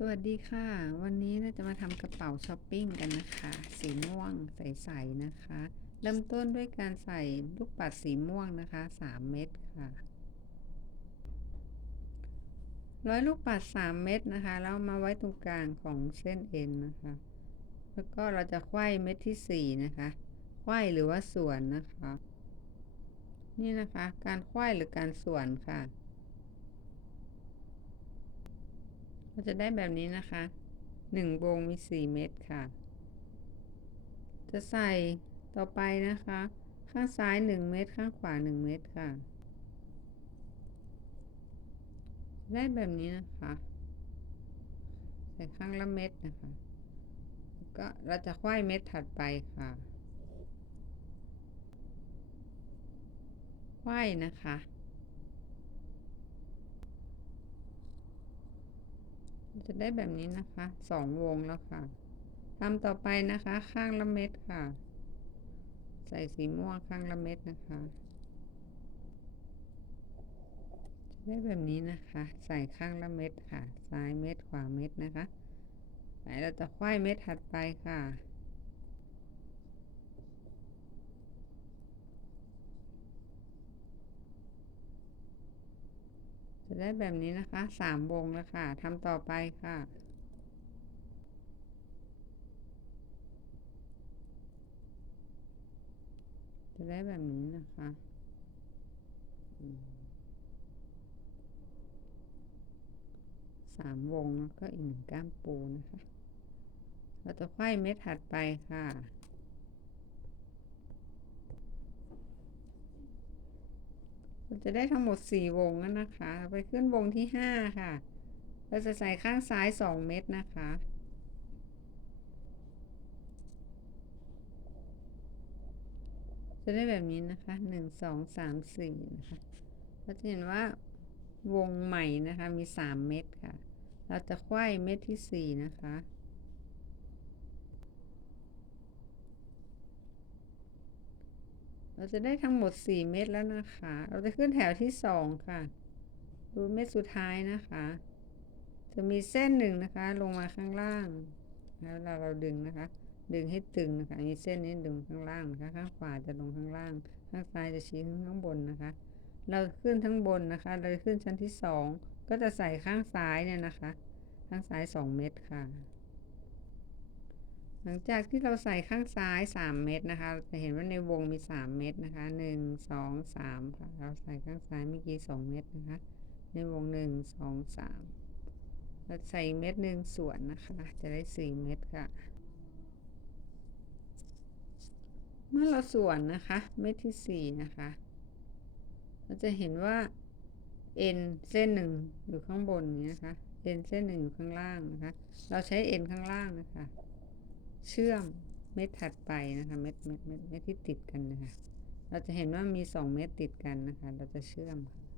สวัสดีค่ะ วันนี้เราจะมาทำกระเป๋าช้อปปิ้งกันนะคะ สีม่วงใสๆนะคะ เริ่มต้นด้วยการใส่ลูกปัดสีม่วงนะคะ 3 เม็ดค่ะร้อยลูกปัด 3 เม็ดนะคะแล้วมาไว้ตรงกลางของเส้นเอ็นนะคะ แล้วก็เราจะไขว้เม็ดที่ 4 นะคะไขว้หรือว่าส่วนนะคะ นี่นะคะ การไขว้หรือการส่วนค่ะ เราจะได้แบบนี้นะคะหนึ่งวงมีสี่เม็ดค่ะ จะใส่ต่อไปนะคะ ข้างซ้ายหนึ่งเม็ดข้างขวาหนึ่งเม็ดค่ะ ได้แบบนี้นะคะ ใส่ข้างละเม็ดนะคะก็เราจะคว้ายเม็ดถัดไปค่ะคว้ายนะคะ จะได้แบบนี้นะคะสองวงแล้วค่ะทำต่อไปนะคะข้างละเม็ดค่ะ ใส่สีม่วงข้างละเม็ดนะคะ จะได้แบบนี้นะคะ ใส่ข้างละเม็ดค่ะ ซ้ายเม็ดขวาเม็ดนะคะไหนเราจะคว้ายเม็ดถัดไปค่ะ ได้แบบนี้นะคะสามวงแล้วค่ะทำต่อไปค่ะจะได้แบบนี้นะคะสามวงแล้วก็อีกหนึ่งก้ามปูนะคะ เราจะไขว้เม็ดถัดไปค่ะ เราจะได้ทั้งหมดสี่วงแล้วนะคะ ไปขึ้นวงที่ห้าค่ะ เราจะใส่ข้างซ้ายสองเม็ดนะคะ จะได้แบบนี้นะคะหนึ่งสองสามสี่นะคะ เราจะเห็นว่าวงใหม่นะคะมีสามเม็ดค่ะ เราจะไขว้เม็ดที่สี่นะคะ เราจะได้ทั้งหมด 4 เม็ดแล้วนะคะ เราจะขึ้นแถวที่ 2 ค่ะ ดูเม็ดสุดท้ายนะคะ จะมีเส้นหนึ่งนะคะ ลงมาข้างล่าง แล้วเราเราดึงนะคะ ดึงให้ตึงนะคะมีเส้นนี้ดึงข้างล่างนะคะ ข้างขวาจะลงข้างล่าง ข้างซ้ายจะชี้ข้างบนนะคะ เราขึ้นทั้งบนนะคะ เราขึ้นชั้นที่ 2 ก็จะใส่ข้างซ้ายเนี่ยนะคะ ข้างซ้าย 2 เม็ดค่ะ หลังจากที่เราใส่ข้างซ้าย 3 เม็ดนะคะจะเห็นว่าในวงมี 3 เม็ดนะคะ 1 2 3ค่ะเราใส่ข้างซ้ายเมื่อกี้2เม็ดนะคะ ในวง 1 2 3เราใส่เม็ดหนึ่งส่วนนะคะ จะได้ 4 เม็ดค่ะ เมื่อเราส่วนนะคะ เม็ดที่ 4 นะคะ เราจะเห็นว่าเอ็นเส้นหนึ่งอยู่ข้างบนนี้นะคะเอ็นเส้นหนึ่งอยู่ข้างล่างนะคะ เราใช้เอ็นข้างล่างนะคะ เชื่อมเม็ดถัดไปนะคะเม็ดเม็ดเม็ดเม็ดที่ติดกันนะคะเราจะเห็นว่ามีสองเม็ดติดกันนะคะ เราจะเชื่อมค่ะ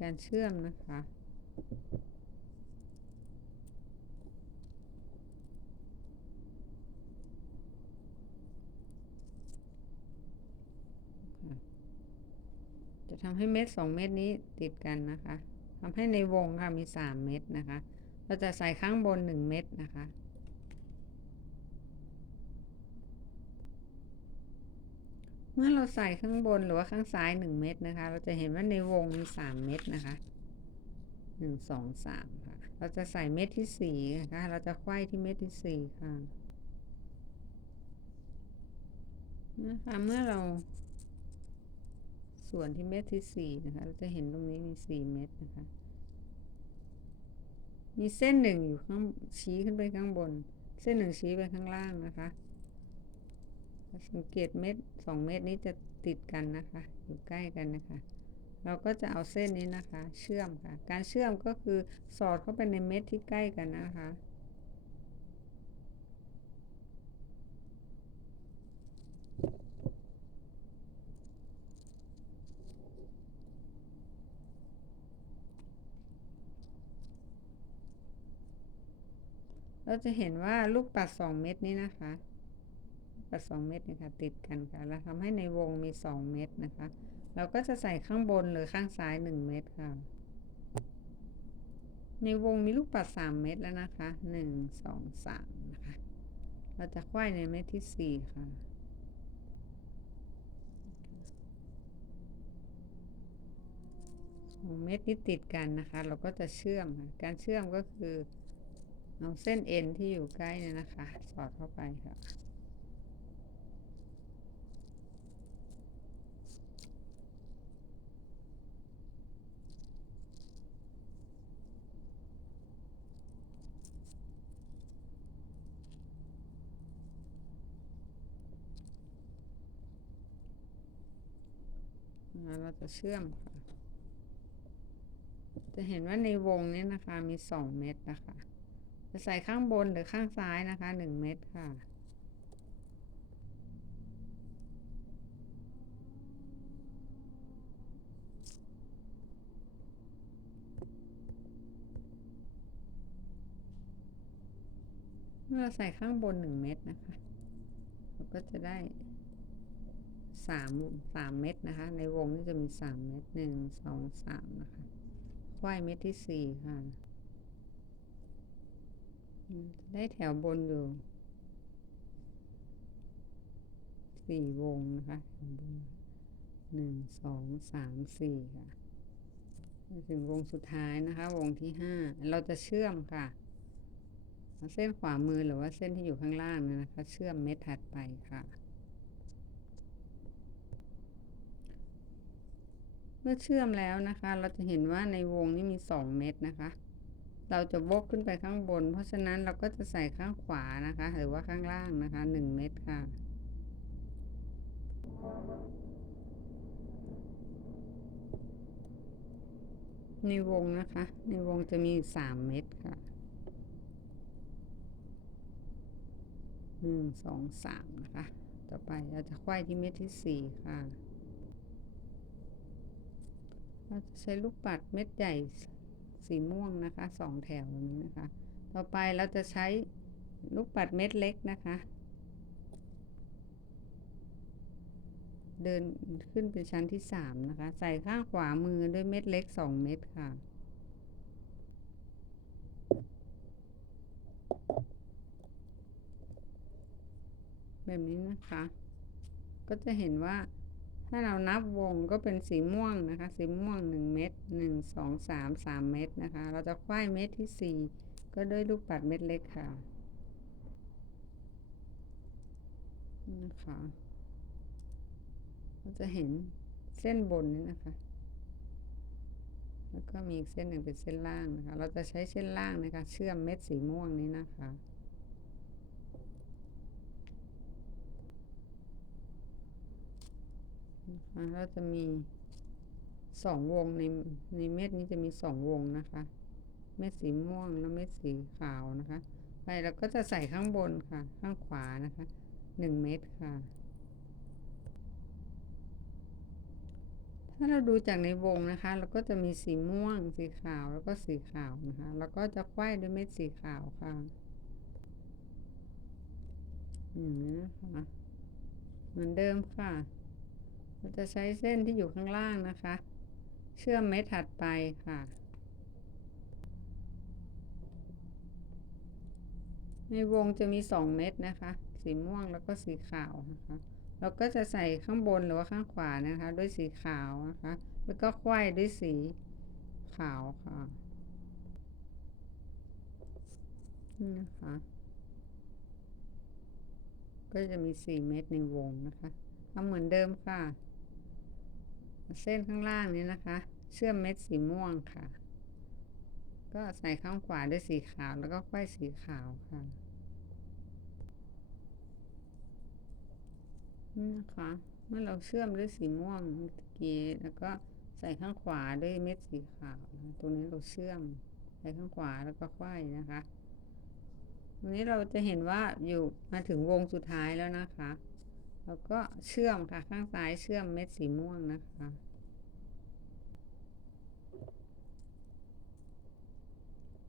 การเชื่อมนะคะ จะทำให้เม็ดสองเม็ดนี้ติดกันนะคะทำให้ในวงค่ะมีสามเม็ดนะคะ เราจะใส่ข้างบนหนึ่งเม็ดนะคะเมื่อเราใส่ข้างบนหรือว่าข้างซ้ายหนึ่งเม็ดนะคะ เราจะเห็นว่าในวงมีสามเม็ดนะคะหนึ่งสองสามค่ะ เราจะใส่เม็ดที่สี่นะคะ เราจะควายที่เม็ดที่สี่ค่ะนะคะเมื่อเรา ส่วนที่เม็ดที่สี่นะคะ เราจะเห็นตรงนี้มีสี่เม็ดนะคะ มีเส้นหนึ่งอยู่ข้างชี้ขึ้นไปข้างบน เส้นหนึ่งชี้ไปข้างล่างนะคะ สังเกตเม็ดสองเม็ดนี้จะติดกันนะคะ อยู่ใกล้กันนะคะ เราก็จะเอาเส้นนี้นะคะ เชื่อมค่ะ การเชื่อมก็คือสอดเข้าไปในเม็ดที่ใกล้กันนะคะ เราจะเห็นว่าลูกปัดสองเม็ดนี้นะคะ ปัดสองเม็ดนี่ค่ะติดกันค่ะ แล้วทำให้ในวงมีสองเม็ดนะคะ เราก็จะใส่ข้างบนหรือข้างซ้ายหนึ่งเม็ดค่ะ ในวงมีลูกปัดสามเม็ดแล้วนะคะหนึ่งสองสามนะคะ เราจะควายในเม็ดที่สี่ค่ะเม็ดนี้ติดกันนะคะ เราก็จะเชื่อมค่ะ การเชื่อมก็คือ เอาเส้นเอ็นที่อยู่ใกล้เนี่ยนะคะ สอดเข้าไปค่ะเราจะเชื่อมค่ะ จะเห็นว่าในวงนี้นะคะมีสองเม็ดนะคะ จะใส่ข้างบนหรือข้างซ้ายนะคะหนึ่งเม็ดค่ะ เมื่อเราใส่ข้างบนหนึ่งเม็ดนะคะ เราก็จะได้สามสามเม็ดนะคะ ในวงนี้จะมีสามเม็ดหนึ่งสองสามนะคะควายเม็ดที่สี่ค่ะ ได้แถวบนอยู่สี่วงนะคะบนหนึ่งสองสามสี่ค่ะมาถึงวงสุดท้ายนะคะ วงที่ห้าเราจะเชื่อมค่ะเส้นขวามือหรือว่าเส้นที่อยู่ข้างล่างนะคะ เชื่อมเม็ดถัดไปค่ะ เมื่อเชื่อมแล้วนะคะ เราจะเห็นว่าในวงนี้มีสองเม็ดนะคะ เราจะวกขึ้นไปข้างบน เพราะฉะนั้นเราก็จะใส่ข้างขวานะคะ หรือว่าข้างล่างนะคะหนึ่งเม็ดค่ะ ในวงนะคะ ในวงจะมีสามเม็ดค่ะหนึ่งสองสามนะคะ ต่อไปเราจะควายที่เม็ดที่สี่ค่ะ เราจะใช้ลูกปัดเม็ดใหญ่ สีม่วงนะคะสองแถวแบบนี้นะคะ ต่อไปเราจะใช้ลูกปัดเม็ดเล็กนะคะ เดินขึ้นเป็นชั้นที่สามนะคะ ใส่ข้างขวามือด้วยเม็ดเล็กสองเม็ดค่ะแบบนี้นะคะ ก็จะเห็นว่า ถ้าเรานับวงก็เป็นสีม่วงนะคะ สีม่วงหนึ่งเม็ดหนึ่งสองสามสามเม็ดนะคะ เราจะควายเม็ดที่สี่ก็ด้วยลูกปัดเม็ดเล็กค่ะนี่นะคะเราจะเห็นเส้นบนนี้นะคะ แล้วก็มีอีกเส้นหนึ่งเป็นเส้นล่างนะคะ เราจะใช้เส้นล่างนะคะ เชื่อมเม็ดสีม่วงนี้นะคะ นะคะเราจะมีสองวงในในเม็ดนี้จะมีสองวงนะคะ เม็ดสีม่วงแล้วเม็ดสีขาวนะคะไปเราก็จะใส่ข้างบนค่ะ ข้างขวานะคะหนึ่งเม็ดค่ะ ถ้าเราดูจากในวงนะคะ เราก็จะมีสีม่วง สีขาวแล้วก็สีขาวนะคะ แล้วก็จะควายด้วยเม็ดสีขาวค่ะอย่างนี้นะคะเหมือนเดิมค่ะ เราจะใช้เส้นที่อยู่ข้างล่างนะคะ เชื่อมเม็ดถัดไปค่ะ ในวงจะมีสองเม็ดนะคะ สีม่วงแล้วก็สีขาวนะคะ เราก็จะใส่ข้างบนหรือว่าข้างขวานะคะ ด้วยสีขาวนะคะ แล้วก็ควายด้วยสีขาวค่ะนี่นะคะ ก็จะมีสี่เม็ดในวงนะคะทำเหมือนเดิมค่ะ เส้นข้างล่างนี้นะคะ เชื่อมเม็ดสีม่วงค่ะ ก็ใส่ข้างขวาด้วยสีขาวแล้วก็ควายสีขาวค่ะนี่นะคะเมื่อเราเชื่อมด้วยสีม่วงเมื่อกี้แล้วก็ใส่ข้างขวาด้วยเม็ดสีขาวนะตรงนี้เราเชื่อมใส่ข้างขวาแล้วก็ควายนะคะวันนี้เราจะเห็นว่าอยู่มาถึงวงสุดท้ายแล้วนะคะ แล้วก็เชื่อมค่ะข้างซ้ายเชื่อมเม็ดสีม่วงนะคะ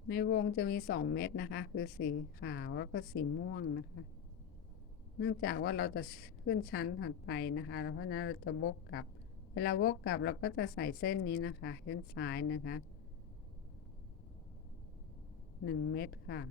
ในวงจะมีสองเม็ดนะคะ คือสีขาวแล้วก็สีม่วงนะคะ เนื่องจากว่าเราจะขึ้นชั้นถัดไปนะคะเพราะฉะนั้นเราจะบกกลับ เวลาวกกลับเราก็จะใส่เส้นนี้นะคะเส้นซ้ายนะคะหนึ่งเม็ดค่ะ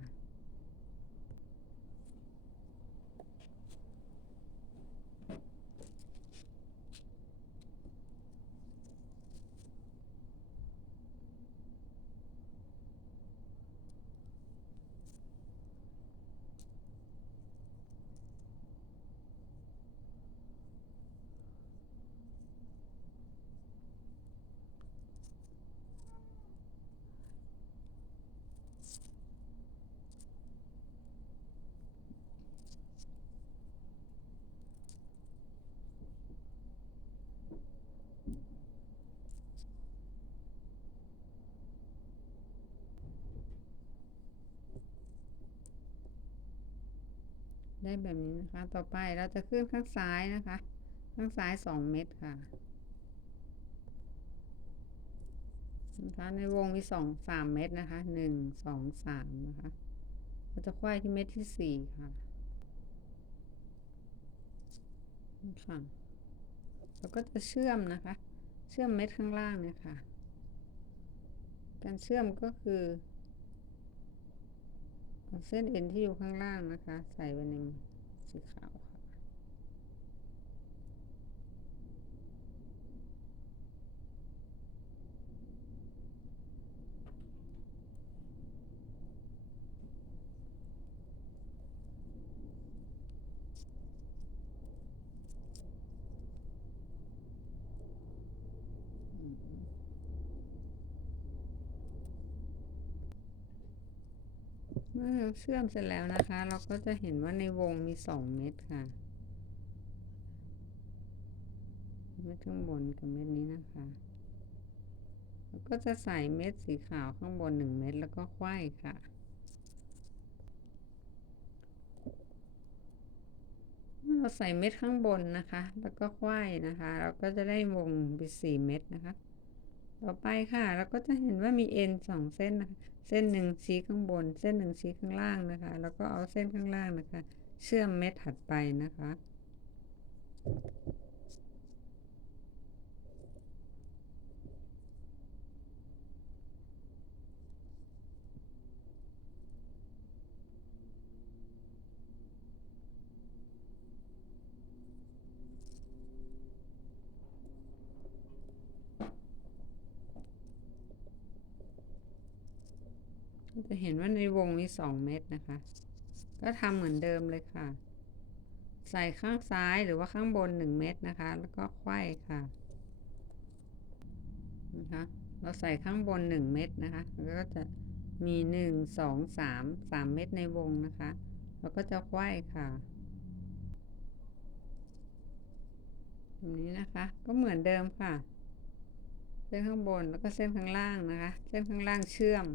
ได้แบบนี้นะคะ ต่อไปเราจะขึ้นข้างซ้ายนะคะ ข้างซ้ายสองเม็ดค่ะนะคะในวงมีสองสามเม็ดนะคะหนึ่งสองสามนะคะเราจะควายที่เม็ดที่สี่ค่ะค่ะแล้วก็จะเชื่อมนะคะ เชื่อมเม็ดข้างล่างเนี่ยค่ะ การเชื่อมก็คือ เส้นเอ็นที่อยู่ข้างล่างนะคะ ใส่ไว้ในสีขาวค่ะ เมื่อเราเชื่อมเสร็จแล้วนะคะ เราก็จะเห็นว่าในวงมีสองเม็ดค่ะ เม็ดข้างบนกับเม็ดนี้นะคะแล้วก็จะใส่เม็ดสีขาวข้างบนหนึ่งเม็ดแล้วก็คว้ายค่ะเมื่อเราใส่เม็ดข้างบนนะคะ แล้วก็คว้ายนะคะ เราก็จะได้วงเป็นสี่เม็ดนะคะ ต่อไปค่ะเราก็จะเห็นว่ามีเอ็นสองเส้นนะคะเส้นหนึ่งชี้ข้างบน เส้นหนึ่งชี้ข้างล่างนะคะ แล้วก็เอาเส้นข้างล่างนะคะ เชื่อมเม็ดถัดไปนะคะ จะเห็นว่าในวงมีสองเม็ดนะคะ ก็ทำเหมือนเดิมเลยค่ะ ใส่ข้างซ้ายหรือว่าข้างบนหนึ่งเม็ดนะคะ แล้วก็ไขว้ค่ะนะคะเราใส่ข้างบนหนึ่งเม็ดนะคะแล้วก็จะมีหนึ่งสองสามสามเม็ดในวงนะคะเราก็จะไขว้ค่ะแบบนี้นะคะ ก็เหมือนเดิมค่ะ เส้นข้างบนแล้วก็เส้นข้างล่างนะคะ เส้นข้างล่างเชื่อม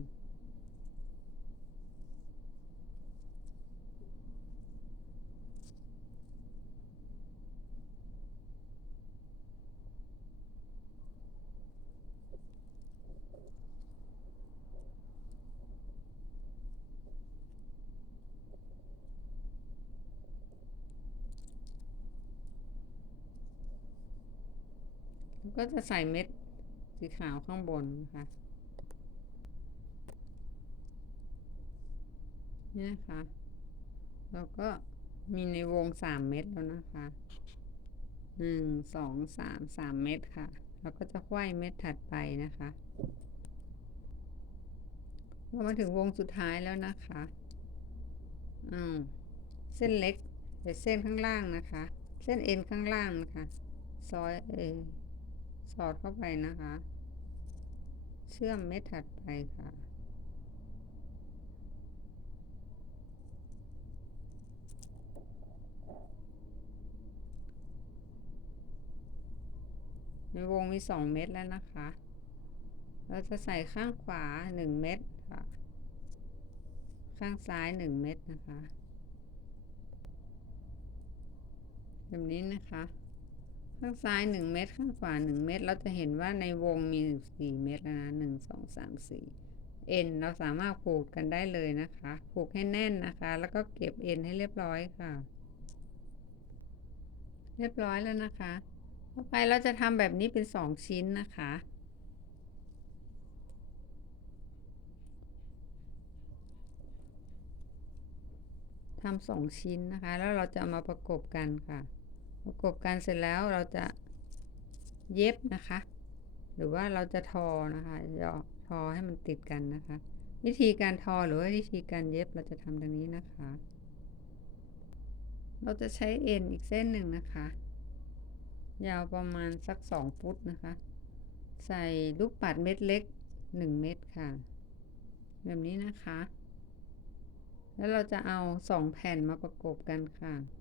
ก็จะใส่เม็ดสีขาวข้างบนนะคะนี่นะคะแล้วก็มีในวงสามเม็ดแล้วนะคะหนึ่งสองสามสามเม็ดค่ะแล้วก็จะไขว้เม็ดถัดไปนะคะ เรามาถึงวงสุดท้ายแล้วนะคะอ้าเส้นเล็กแต่เส้นข้างล่างนะคะ เส้นเอ็นข้างล่างนะคะ ซอยเออ สอดเข้าไปนะคะ เชื่อมเม็ดถัดไปค่ะ ในวงมีสองเม็ดแล้วนะคะ เราจะใส่ข้างขวาหนึ่งเม็ดค่ะ ข้างซ้ายหนึ่งเม็ดนะคะ แบบนี้นะคะ ข้างซ้ายหนึ่งเม็ดข้างขวาหนึ่งเม็ดเราจะเห็นว่าในวงมีสี่เม็ดแล้วนะหนึ่งสองสามสี่เอ็นเราสามารถผูกกันได้เลยนะคะผูกให้แน่นนะคะ แล้วก็เก็บเอ็นให้เรียบร้อยค่ะ เรียบร้อยแล้วนะคะ ต่อไปเราจะทำแบบนี้เป็นสองชิ้นนะคะทำสองชิ้นนะคะ แล้วเราจะามาประกบกันค่ะ ประกบกันเสร็จแล้วเราจะเย็บนะคะ หรือว่าเราจะทอนะคะยอทอให้มันติดกันนะคะ วิธีการทอหรือว่าวิธีการเย็บเราจะทำดังนี้นะคะ เราจะใช้เอ็นอีกเส้นหนึ่งนะคะ ยาวประมาณสักสองฟุตนะคะ ใส่ลูกปัดเม็ดเล็กหนึ่งเม็ดค่ะ แบบนี้นะคะ แล้วเราจะเอาสองแผ่นมาประกบกันค่ะ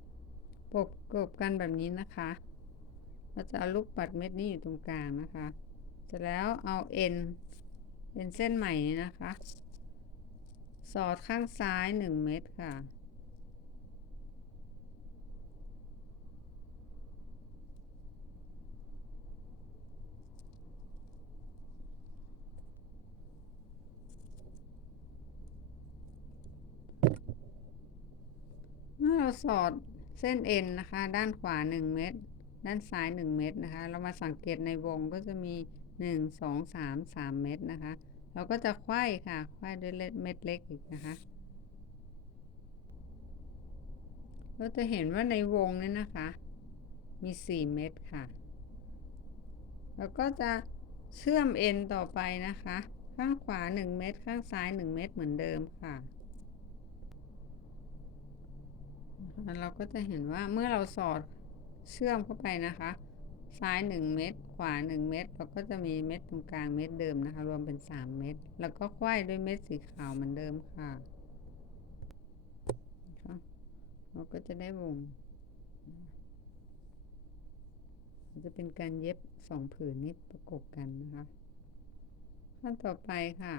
ประกบกันแบบนี้นะคะ เราจะเอาลูกปัดเม็ดนี้อยู่ตรงกลางนะคะเสร็จแล้วเอาเอ็นเอ็นเส้นใหม่นี้นะคะ สอดข้างซ้ายหนึ่งเม็ดค่ะ เมื่อเราสอด เส้นเอ็นนะคะ ด้านขวา 1 เม็ดด้านซ้าย 1 เม็ดนะคะ เรามาสังเกตในวงก็จะมี 1 2 3 3 เม็ดนะคะ เราก็จะไขว้ค่ะไขว้ด้วยเม็ดเล็กอีกนะคะเราจะเห็นว่าในวงนี้นะคะ มี 4 เม็ดค่ะ แล้วก็จะเชื่อมเอ็นต่อไปนะคะ ข้างขวา 1 เม็ดข้างซ้าย 1 เม็ดเหมือนเดิมค่ะ เราก็จะเห็นว่าเมื่อเราสอดเชื่อมเข้าไปนะคะ ซ้าย 1 เม็ดขวา 1 เม็ดเราก็จะมีเม็ดตรงกลางเม็ดเดิมนะคะ รวมเป็น 3 เม็ดแล้วก็ควายด้วยเม็ดสีขาวเหมือนเดิมค่ะเราก็จะได้วงจะเป็นการเย็บสองผืนนี้ประกบกันนะคะ ขั้นต่อไปค่ะ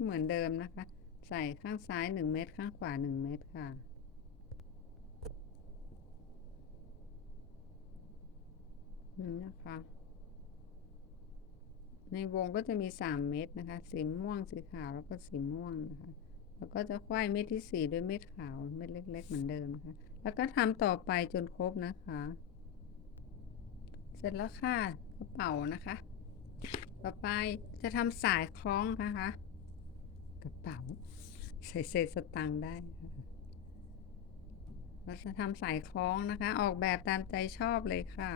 เหมือนเดิมนะคะ ใส่ข้างซ้าย 1 เม็ดข้างขวา 1 เม็ดค่ะ นี่นะคะ ในวงก็จะมี3เม็ดนะคะ สีม่วง สีขาว แล้วก็สีม่วงนะคะ แล้วก็จะควายเม็ดที่4ด้วยเม็ดขาว เม็ดเล็ก ๆ เหมือนเดิมนะคะ แล้วก็ทำต่อไปจนครบนะคะ เสร็จแล้วค่ะกระเป๋านะคะ ต่อไปจะทำสายคล้องนะคะ กระเป๋าใส่เศษสตังค์ได้เราจะทำสายคล้องนะคะ ออกแบบตามใจชอบเลยค่ะ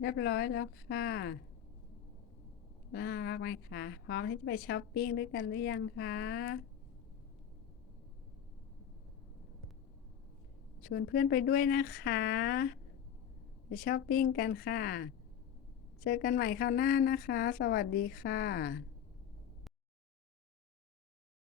เรียบร้อยแล้วค่ะ น่ารักไหมคะ พร้อมที่จะไปช้อปปิ้งด้วยกันหรือยังคะ ชวนเพื่อนไปด้วยนะคะ ไปช้อปปิ้งกันค่ะ เจอกันใหม่คราวหน้านะคะ สวัสดีค่ะ